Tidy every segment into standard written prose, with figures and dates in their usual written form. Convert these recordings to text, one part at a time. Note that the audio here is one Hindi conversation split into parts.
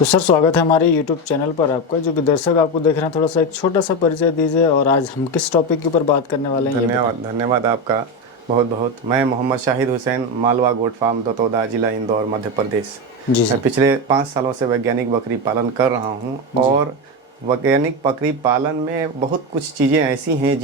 तो सर स्वागत है हमारे YouTube चैनल पर आपका। जो कि दर्शक आपको देख रहे हैं, थोड़ा सा एक छोटा सा परिचय दीजिए और आज हम किस टॉपिक के ऊपर बात करने वाले हैं। धन्यवाद आपका बहुत बहुत। मैं मोहम्मद शाहिद हुसैन, मालवा गोट फार्म, दतौदा, जिला इंदौर, मध्य प्रदेश। जी मैं पिछले 5 सालों से वैज्ञानिक बकरी पालन कर रहा हूं और वैज्ञानिक बकरी पालन में बहुत कुछ चीज़ें ऐसी हैं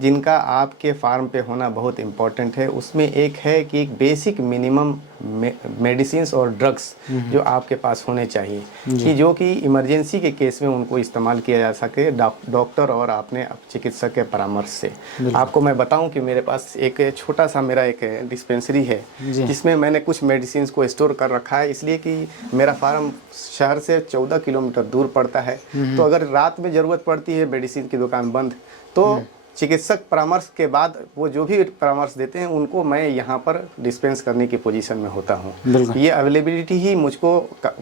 जिनका आपके फार्म पे होना बहुत इम्पोर्टेंट है। उसमें एक है कि एक बेसिक मिनिमम मेडिसिन्स और ड्रग्स जो आपके पास होने चाहिए कि जो कि इमरजेंसी के केस में उनको इस्तेमाल किया जा सके डॉक्टर और आपने चिकित्सक के परामर्श से। आपको मैं बताऊं कि मेरे पास एक छोटा सा मेरा एक डिस्पेंसरी है जिसमें मैंने कुछ मेडिसिन्स को स्टोर कर रखा है, इसलिए कि मेरा फार्म शहर से 14 किलोमीटर दूर पड़ता है। तो अगर रात में ज़रूरत पड़ती है, मेडिसिन की दुकान बंद, तो चिकित्सक परामर्श के बाद वो जो भी परामर्श देते हैं उनको मैं यहाँ पर डिस्पेंस करने की पोजीशन में होता हूँ। ये अवेलेबिलिटी ही मुझको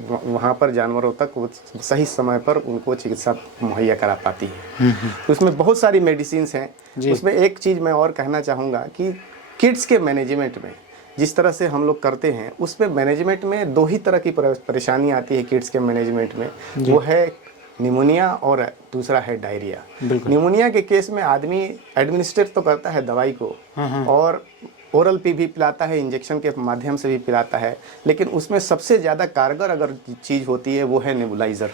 वहाँ पर जानवरों तक सही समय पर उनको चिकित्सा मुहैया करा पाती है। तो उसमें बहुत सारी मेडिसिन्स हैं। उसमें एक चीज़ मैं और कहना चाहूँगा कि किड्स के मैनेजमेंट में जिस तरह से हम लोग करते हैं, उसमें मैनेजमेंट में 2 ही तरह की परेशानी आती है किड्स के मैनेजमेंट में। वो है निमोनिया और दूसरा है डायरिया। निमोनिया के केस में आदमी एडमिनिस्ट्रेट तो करता है दवाई को और ओरल भी पिलाता है, इंजेक्शन के माध्यम से भी पिलाता है, लेकिन उसमें सबसे ज़्यादा कारगर अगर चीज़ होती है वो है नेबुलाइज़र।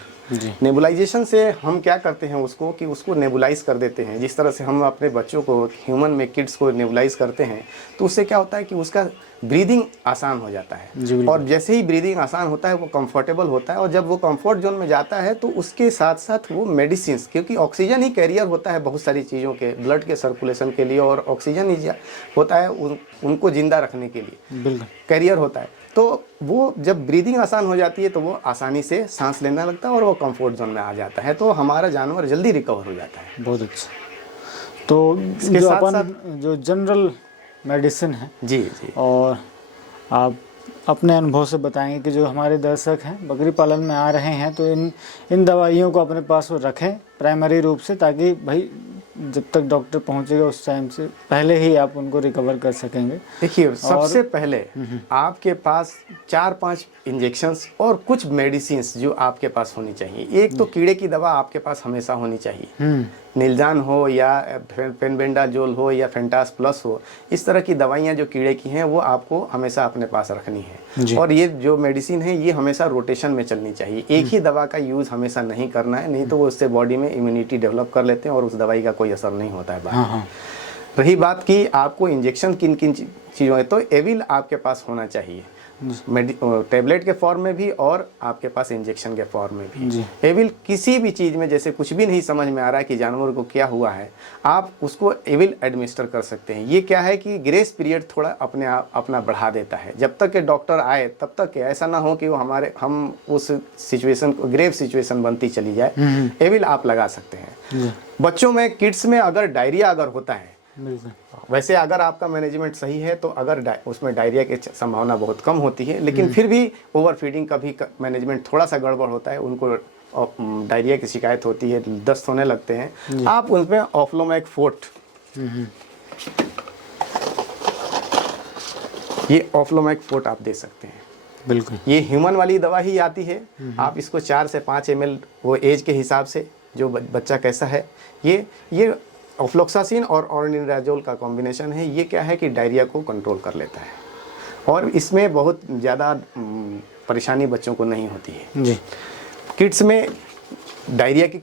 नेबुलाइजेशन से हम क्या करते हैं उसको नेबुलाइज कर देते हैं। जिस तरह से हम अपने बच्चों को, ह्यूमन में किड्स को नेबुलाइज करते हैं तो उससे क्या होता है कि उसका ब्रीदिंग आसान हो जाता है और जैसे ही ब्रीदिंग आसान होता है वो कंफर्टेबल होता है और जब वो कंफर्ट जोन में जाता है तो उसके साथ साथ वो मेडिसिन्स, क्योंकि ऑक्सीजन ही कैरियर होता है बहुत सारी चीज़ों के, ब्लड के सर्कुलेशन के लिए, और ऑक्सीजन ही होता है उनको जिंदा रखने के लिए कैरियर होता है। तो वो जब ब्रीदिंग आसान हो जाती है तो वो आसानी से सांस लेना लगता है और वो कंफर्ट जोन में आ जाता है, तो हमारा जानवर जल्दी रिकवर हो जाता है। बहुत अच्छा। तो इसके जो अपन जो जनरल मेडिसिन है जी, और आप अपने अनुभव से बताएंगे कि जो हमारे दर्शक हैं बकरी पालन में आ रहे हैं तो इन दवाइयों को अपने पास वो रखें प्राइमरी रूप से, ताकि भाई जब तक डॉक्टर पहुंचेगा उस टाइम से पहले ही आप उनको रिकवर कर सकेंगे। देखिए, सबसे पहले आपके पास 4-5 इंजेक्शंस और कुछ मेडिसिन्स जो आपके पास होनी चाहिए। एक तो कीड़े की दवा आपके पास हमेशा होनी चाहिए, निलजान हो या फेनबेंडाजोल हो या फेंटास प्लस हो, इस तरह की दवाइयाँ जो कीड़े की हैं वो आपको हमेशा अपने पास रखनी है। और ये जो मेडिसिन है ये हमेशा रोटेशन में चलनी चाहिए। एक ही दवा का यूज़ हमेशा नहीं करना है, नहीं तो वो उससे बॉडी में इम्यूनिटी डेवलप कर लेते हैं और उस दवाई का कोई असर नहीं होता है। रही बात कि आपको इंजेक्शन किन किन चीज़ों है, तो एविल आपके पास होना चाहिए, टेबलेट के फॉर्म में भी और आपके पास इंजेक्शन के फॉर्म में भी। एविल किसी भी चीज़ में, जैसे कुछ भी नहीं समझ में आ रहा है कि जानवर को क्या हुआ है, आप उसको एविल एडमिनिस्टर कर सकते हैं। ये क्या है कि ग्रेस पीरियड थोड़ा अपने आप अपना बढ़ा देता है, जब तक कि डॉक्टर आए तब तक ऐसा ना हो कि वो हम उस सिचुएशन को, ग्रेव सिचुएशन बनती चली जाए। एविल आप लगा सकते हैं। बच्चों में, किड्स में अगर डायरिया अगर होता है, वैसे अगर आपका मैनेजमेंट सही है तो अगर उसमें डायरिया की संभावना बहुत कम होती है, लेकिन फिर भी ओवर फीडिंग का भी मैनेजमेंट थोड़ा सा गड़बड़ होता है, उनको डायरिया की शिकायत होती है, दस्त होने लगते हैं। आप उसमें ऑफ्लोमैक फोर्ट, ये ऑफ्लोमैक फोर्ट आप दे सकते हैं। बिल्कुल, ये ह्यूमन वाली दवा ही आती है। आप इसको 4 से 5 ml वो एज के हिसाब से, जो बच्चा कैसा है, ये ऑफ्लोक्सासिन और ऑर्निडाजोल का कॉम्बिनेशन है। ये क्या है कि डायरिया को कंट्रोल कर लेता है और इसमें बहुत ज़्यादा परेशानी बच्चों को नहीं होती है। जी, किड्स में डायरिया की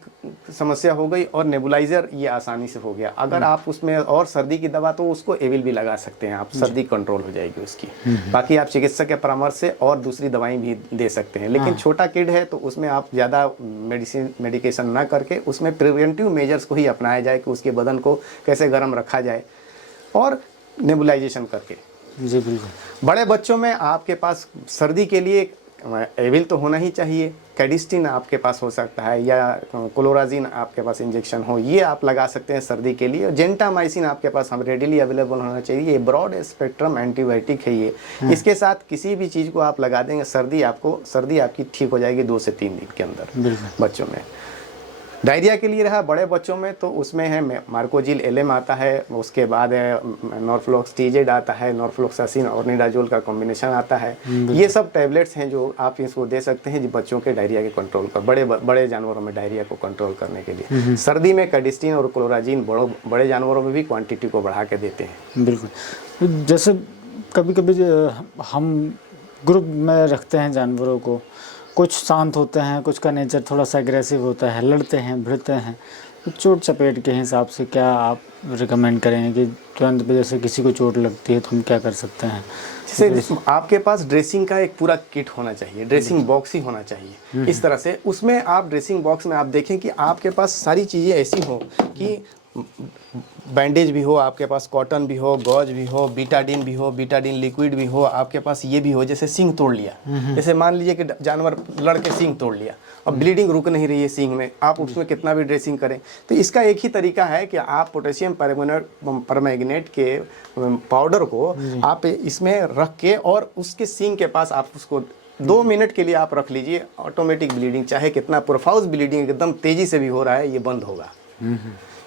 समस्या हो गई और नेबुलाइज़र ये आसानी से हो गया। अगर आप उसमें और सर्दी की दवा, तो उसको एविल भी लगा सकते हैं आप, सर्दी कंट्रोल हो जाएगी उसकी। बाकी आप चिकित्सक के परामर्श से और दूसरी दवाई भी दे सकते हैं। लेकिन छोटा किड है तो उसमें आप ज़्यादा मेडिकेशन ना करके उसमें प्रिवेंटिव मेजर्स को ही अपनाया जाए कि उसके बदन को कैसे गर्म रखा जाए और नेबुलाइजेशन करके। जी बिल्कुल। बड़े बच्चों में आपके पास सर्दी के लिए एविल तो होना ही चाहिए। कैडिस्टिन आपके पास हो सकता है या क्लोराजिन आपके पास इंजेक्शन हो, ये आप लगा सकते हैं सर्दी के लिए। जेंटामाइसिन आपके पास हम रेडिली अवेलेबल होना चाहिए। ये ब्रॉड स्पेक्ट्रम एंटीबायोटिक है ये। इसके साथ किसी भी चीज़ को आप लगा देंगे, सर्दी आपकी ठीक हो जाएगी 2 से 3 दिन के अंदर बच्चों में। डायरिया के लिए रहा बड़े बच्चों में तो उसमें है मार्कोजिल एलएम आता है, उसके बाद नॉर्फ्लॉक्सटीजेड आता है, नॉर्फ्लॉक्सासिन और निडाजोल का कॉम्बिनेशन आता है। ये सब टैबलेट्स हैं जो आप इसको दे सकते हैं बच्चों के डायरिया के कंट्रोल कर, बड़े जानवरों में डायरिया को कंट्रोल करने के लिए। सर्दी में कैडिस्टीन और क्लोराजीन बड़े जानवरों में भी क्वांटिटी को बढ़ा के देते हैं। बिल्कुल। जैसे कभी कभी हम ग्रुप में रखते हैं जानवरों को, कुछ शांत होते हैं, कुछ का नेचर थोड़ा सा एग्रेसिव होता है, लड़ते हैं भिड़ते हैं, तो चोट चपेट के हिसाब से क्या आप रिकमेंड करेंगे कि तुरंत पे जैसे किसी को चोट लगती है तो हम क्या कर सकते हैं? जैसे आपके पास ड्रेसिंग का एक पूरा किट होना चाहिए, ड्रेसिंग बॉक्स ही होना चाहिए इस तरह से। उसमें आप ड्रेसिंग बॉक्स में आप देखें कि आपके पास सारी चीज़ें ऐसी हो कि बैंडेज भी हो, आपके पास कॉटन भी हो, गॉज भी हो, बीटाडिन भी हो, बीटाडिन लिक्विड भी हो, आपके पास ये भी हो। जैसे सींग तोड़ लिया, जैसे मान लीजिए कि जानवर लड़ के सींग तोड़ लिया, अब ब्लीडिंग रुक नहीं रही है सींग में, आप उसमें कितना भी ड्रेसिंग करें, तो इसका एक ही तरीका है कि आप पोटेशियम परमैंगनेट के पाउडर को आप इसमें रख के और उसके सींग के पास आप उसको 2 मिनट के लिए आप रख लीजिए। ऑटोमेटिक ब्लीडिंग, चाहे कितना प्रोफाउज ब्लीडिंग एकदम तेजी से भी हो रहा है, ये बंद होगा।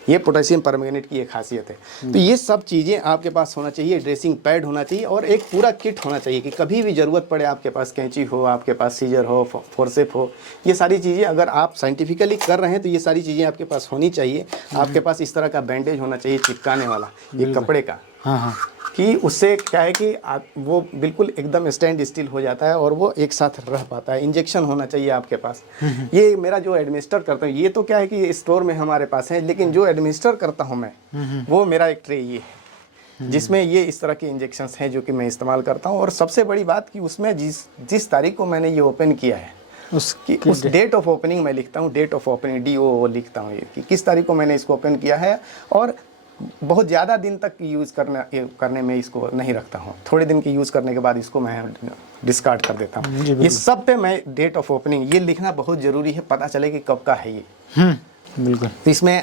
ये पोटेशियम परमैंगनेट की एक खासियत है। तो ये सब चीज़ें आपके पास होना चाहिए, ड्रेसिंग पैड होना चाहिए और एक पूरा किट होना चाहिए कि कभी भी ज़रूरत पड़े, आपके पास कैंची हो, आपके पास सीजर हो, फोर्सेप हो, ये सारी चीज़ें अगर आप साइंटिफिकली कर रहे हैं तो ये सारी चीज़ें आपके पास होनी चाहिए। आपके पास इस तरह का बैंडेज होना चाहिए चिपकाने वाला, ये कपड़े का, हाँ, कि उससे क्या है कि वो बिल्कुल एकदम स्टैंड स्टिल हो जाता है और वो एक साथ रह पाता है। इंजेक्शन होना चाहिए आपके पास। ये मेरा जो एडमिनिस्टर करता हूँ, ये तो क्या है कि स्टोर में हमारे पास है, लेकिन जो एडमिनिस्टर करता हूँ मैं, वो मेरा एक ट्रे ये है जिसमें ये इस तरह के इंजेक्शंस हैं जो कि मैं इस्तेमाल करता हूँ। और सबसे बड़ी बात कि उसमें जिस तारीख को मैंने ये ओपन किया है उस डेट ऑफ ओपनिंग मैं लिखता हूँ, डेट ऑफ ओपनिंग DO लिखता हूँ कि किस तारीख को मैंने इसको ओपन किया है। और बहुत ज़्यादा दिन तक यूज़ करने में इसको नहीं रखता हूँ, थोड़े दिन के यूज़ करने के बाद इसको मैं डिस्कार्ड कर देता हूँ। ये सब पे मैं डेट ऑफ ओपनिंग ये लिखना बहुत ज़रूरी है, पता चले कि कब का है ये। बिल्कुल। तो इसमें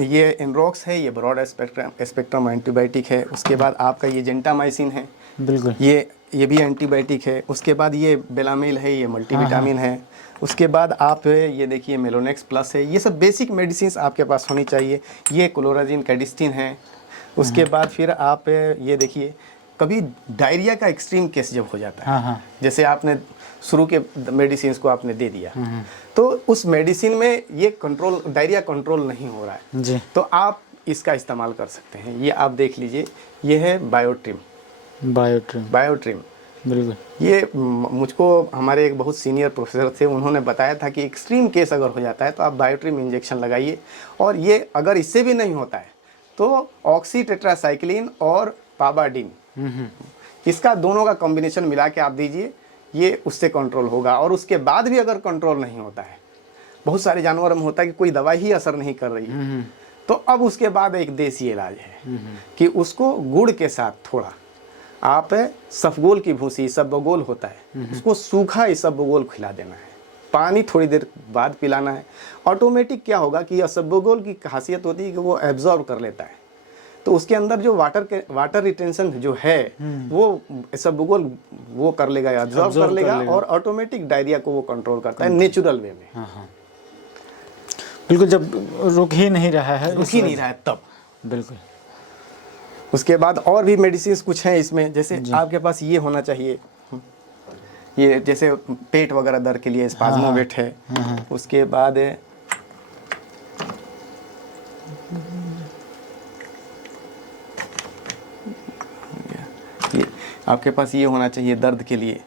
ये एनरोक्स है, ये ब्रॉड स्पेक्ट्रम एंटीबायोटिक है। उसके बाद आपका ये जेंटामाइसिन है, बिल्कुल, ये भी एंटीबायोटिक है। उसके बाद ये बेलामिल है, ये मल्टीविटामिन है। उसके बाद आप ये देखिए मेलोनेक्स प्लस है। ये सब बेसिक मेडिसिन आपके पास होनी चाहिए। ये क्लोराजिन कैडिस्टीन है। उसके बाद फिर आप ये देखिए, कभी डायरिया का एक्सट्रीम केस जब हो जाता है, जैसे आपने शुरू के मेडिसिन को आपने दे दिया, तो उस मेडिसिन में ये कंट्रोल, डायरिया कंट्रोल नहीं हो रहा है जी, तो आप इसका इस्तेमाल कर सकते हैं। ये आप देख लीजिए, ये है बायोट्रिम। बिल्कुल। ये मुझको हमारे एक बहुत सीनियर प्रोफेसर थे, उन्होंने बताया था कि एक्सट्रीम केस अगर हो जाता है तो आप बायोट्रिम इंजेक्शन लगाइए। और ये अगर इससे भी नहीं होता है तो ऑक्सी टेट्रासाइक्लिन और पाबाडिन, इसका दोनों का कॉम्बिनेशन मिला के आप दीजिए, ये उससे कंट्रोल होगा। और उसके बाद भी अगर कंट्रोल नहीं होता है, बहुत सारे जानवर में होता है कि कोई दवाई ही असर नहीं कर रही है, तो अब उसके बाद एक देसी इलाज है कि उसको गुड़ के साथ थोड़ा आप सफगोल की भूसी, इसबगोल होता है, उसको सूखा इसबगोल खिला देना है, पानी थोड़ी देर बाद पिलाना है। ऑटोमेटिक क्या होगा कि इसबगोल की खासियत होती है कि वो एब्जॉर्ब कर लेता है, तो उसके अंदर जो वाटर रिटेंशन जो है वो इसबगोल वो कर लेगा, एब्जॉर्ब कर लेगा और ऑटोमेटिक डायरिया को वो कंट्रोल करता है नेचुरल वे में। बिल्कुल, जब रुक ही नहीं रहा है तब। बिल्कुल। उसके बाद और भी मेडिसिन कुछ हैं इसमें, जैसे आपके पास ये होना चाहिए, ये जैसे पेट वगैरह दर्द के लिए स्पाज्मोवेट है। उसके बाद ये आपके पास ये होना चाहिए दर्द के लिए,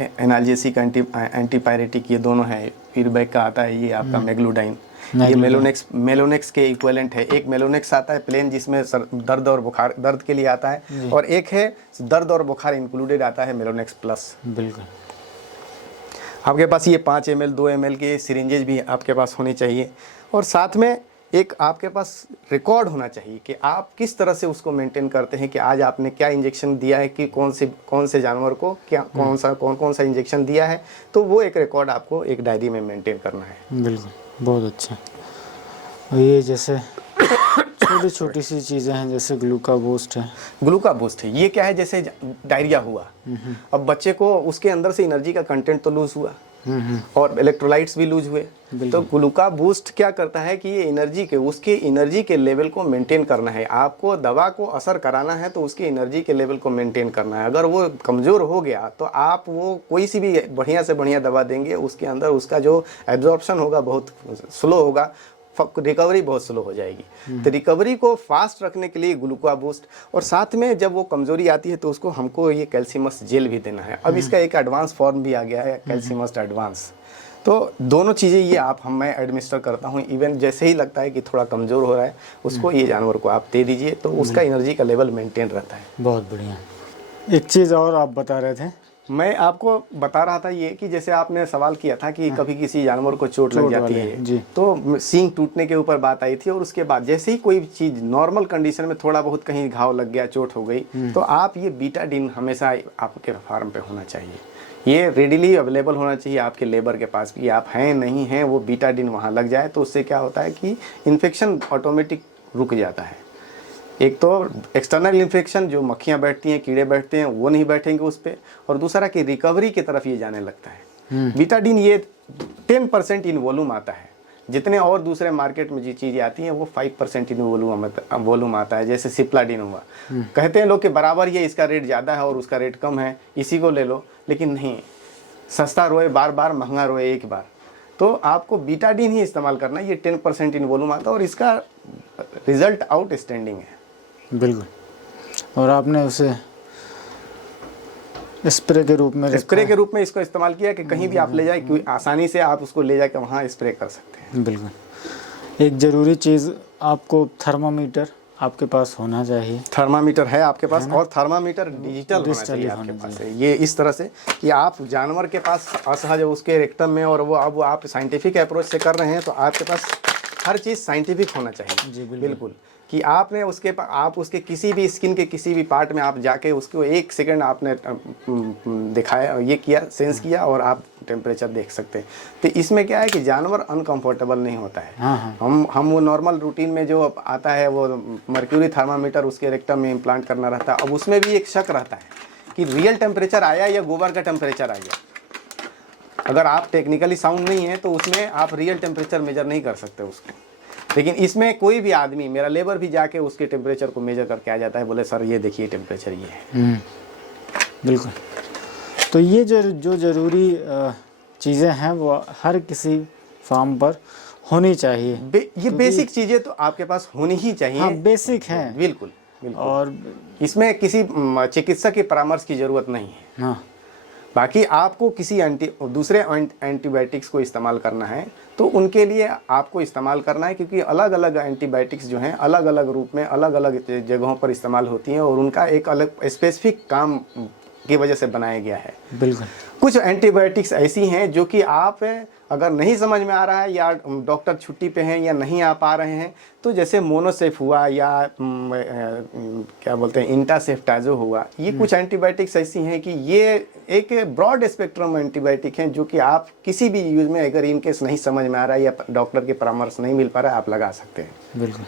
एनाल्जेसिक एंटीपायरेटिक, ये दोनों है। फीडबैक का आता है ये आपका मेग्लूडाइन, ये मेलोनेक्स के इक्विवेलेंट है। एक मेलोनेक्स आता है प्लेन जिसमें दर्द और बुखार, दर्द के लिए आता है, और एक है दर्द और बुखार इंक्लूडेड आता है मेलोनेक्स प्लस। बिल्कुल। आपके पास ये 5 ml 2 ml के सिरिंजेज भी आपके पास होने चाहिए। और साथ में एक आपके पास रिकॉर्ड होना चाहिए कि आप किस तरह से उसको मेंटेन करते हैं, कि आज आपने क्या इंजेक्शन दिया है, कि कौन से जानवर को क्या कौन सा इंजेक्शन दिया है, तो वो एक रिकॉर्ड आपको एक डायरी में मेंटेन करना है। बिल्कुल, बहुत अच्छा। और ये जैसे छोटी छोटी सी चीज़ें हैं, जैसे ग्लूकाबूस्ट है। ये क्या है, जैसे डायरिया हुआ, अब बच्चे को उसके अंदर से एनर्जी का कंटेंट तो लूज हुआ, और इलेक्ट्रोलाइट्स भी लूज हुए। तो ग्लूका बूस्ट क्या करता है कि ये उसके एनर्जी के लेवल को मेंटेन करना है। आपको दवा को असर कराना है तो उसके एनर्जी के लेवल को मेंटेन करना है। अगर वो कमज़ोर हो गया तो आप वो कोई सी भी बढ़िया से बढ़िया दवा देंगे, उसके अंदर उसका जो एब्जॉर्प्शन होगा बहुत स्लो होगा, रिकवरी बहुत स्लो हो जाएगी। तो रिकवरी को फास्ट रखने के लिए ग्लूका बूस्ट, और साथ में जब वो कमज़ोरी आती है तो उसको हमको ये कैल्सियमस जेल भी देना है। अब इसका एक एडवांस फॉर्म भी आ गया है, कैल्सियमस एडवांस। तो दोनों चीज़ें ये मैं एडमिनिस्टर करता हूँ। इवन जैसे ही लगता है कि थोड़ा कमज़ोर हो रहा है उसको ये जानवर को आप दे दीजिए तो उसका एनर्जी का लेवल मेंटेन रहता है। बहुत बढ़िया। एक चीज़ और आप बता रहे थे। मैं आपको बता रहा था ये कि जैसे आपने सवाल किया था कि कभी किसी जानवर को चोट लग जाती है जी। तो सींग टूटने के ऊपर बात आई थी, और उसके बाद जैसे ही कोई चीज़ नॉर्मल कंडीशन में थोड़ा बहुत कहीं घाव लग गया, चोट हो गई, तो आप ये बीटाडीन हमेशा आपके फार्म पे होना चाहिए। ये रेडिली अवेलेबल होना चाहिए आपके लेबर के पास भी। आप हैं नहीं हैं, वो बीटाडीन वहाँ लग जाए तो उससे क्या होता है कि इन्फेक्शन ऑटोमेटिक रुक जाता है। एक तो एक्सटर्नल इन्फेक्शन, जो मक्खियाँ बैठती हैं, कीड़े बैठते हैं, वो नहीं बैठेंगे उस पर, और दूसरा कि रिकवरी की तरफ ये जाने लगता है। बीटाडीन ये 10% इन वॉल्यूम आता है, जितने और दूसरे मार्केट में जो चीज़ें आती हैं वो 5% इन वॉल्यूम आता है। जैसे सिप्लाडीन हुआ, कहते हैं लोग कि बराबर ये इसका रेट ज़्यादा है और उसका रेट कम है, इसी को ले लो, लेकिन नहीं, सस्ता रोए बार बार, महंगा रोए एक बार। तो आपको बीटाडीन ही इस्तेमाल करना है। ये 10% इन वॉल्यूम आता है और इसका रिजल्ट आउटस्टैंडिंग है। बिल्कुल। और आपने उसे स्प्रे के रूप में इसको इस्तेमाल किया कि कहीं भी आप ले जाए, क्योंकि आसानी से आप उसको ले जाकर वहाँ स्प्रे कर सकते हैं। बिल्कुल। एक ज़रूरी चीज़, आपको थर्मामीटर आपके पास होना चाहिए। थर्मामीटर है आपके पास, और थर्मामीटर डिजिटल होना चाहिए आपके पास। ये इस तरह से कि आप जानवर के पास असहज उसके रेक्टम में, और वो अब आप साइंटिफिक अप्रोच से कर रहे हैं तो आपके पास हर चीज़ साइंटिफिक होना चाहिए। जी बिल्कुल। कि आपने आप उसके किसी भी स्किन के किसी भी पार्ट में आप जाके उसको 1 सेकंड आपने दिखाया, ये किया, सेंस किया, और आप टेम्परेचर देख सकते हैं। तो इसमें क्या है कि जानवर अनकंफर्टेबल नहीं होता है। हम वो नॉर्मल रूटीन में जो आता है वो मर्क्यूरी थर्मामीटर उसके रेक्टम में इम्प्लांट करना रहता है। अब उसमें भी एक शक रहता है कि रियल टेम्परेचर आया या गोबर का टेम्परेचर आ गया। अगर आप टेक्निकली साउंड नहीं है तो उसमें आप रियल टेम्परेचर मेजर नहीं कर सकते उसको। लेकिन इसमें कोई भी आदमी, मेरा लेबर भी जाके उसके टेम्परेचर को मेजर करके आ जाता है, बोले सर ये देखिए टेम्परेचर ये है। बिल्कुल। तो ये जो ज़रूरी चीज़ें हैं वो हर किसी फार्म पर होनी चाहिए। ये बेसिक चीज़ें तो आपके पास होनी ही चाहिए। हाँ, बेसिक है। बिल्कुल। और इसमें किसी चिकित्सक के परामर्श की ज़रूरत नहीं है। हाँ, बाकी आपको किसी दूसरे एंटीबायोटिक्स को इस्तेमाल करना है तो उनके लिए आपको इस्तेमाल करना है, क्योंकि अलग अलग एंटीबायोटिक्स जो हैं अलग अलग रूप में अलग अलग जगहों पर इस्तेमाल होती हैं, और उनका एक अलग स्पेसिफिक काम की वजह से बनाया गया है। बिल्कुल। कुछ एंटीबायोटिक्स ऐसी हैं जो कि आप अगर नहीं समझ में आ रहा है, या डॉक्टर छुट्टी पे हैं या नहीं आ पा रहे हैं, तो जैसे मोनोसेफ हुआ या क्या बोलते हैं इंटासेफ्टाजो हुआ, ये कुछ एंटीबायोटिक्स ऐसी हैं कि ये एक ब्रॉड स्पेक्ट्रम एंटीबायोटिक हैं जो कि आप किसी भी यूज में, अगर इनकेस नहीं समझ में आ रहा है या डॉक्टर के परामर्श नहीं मिल पा रहा है, आप लगा सकते हैं। बिल्कुल।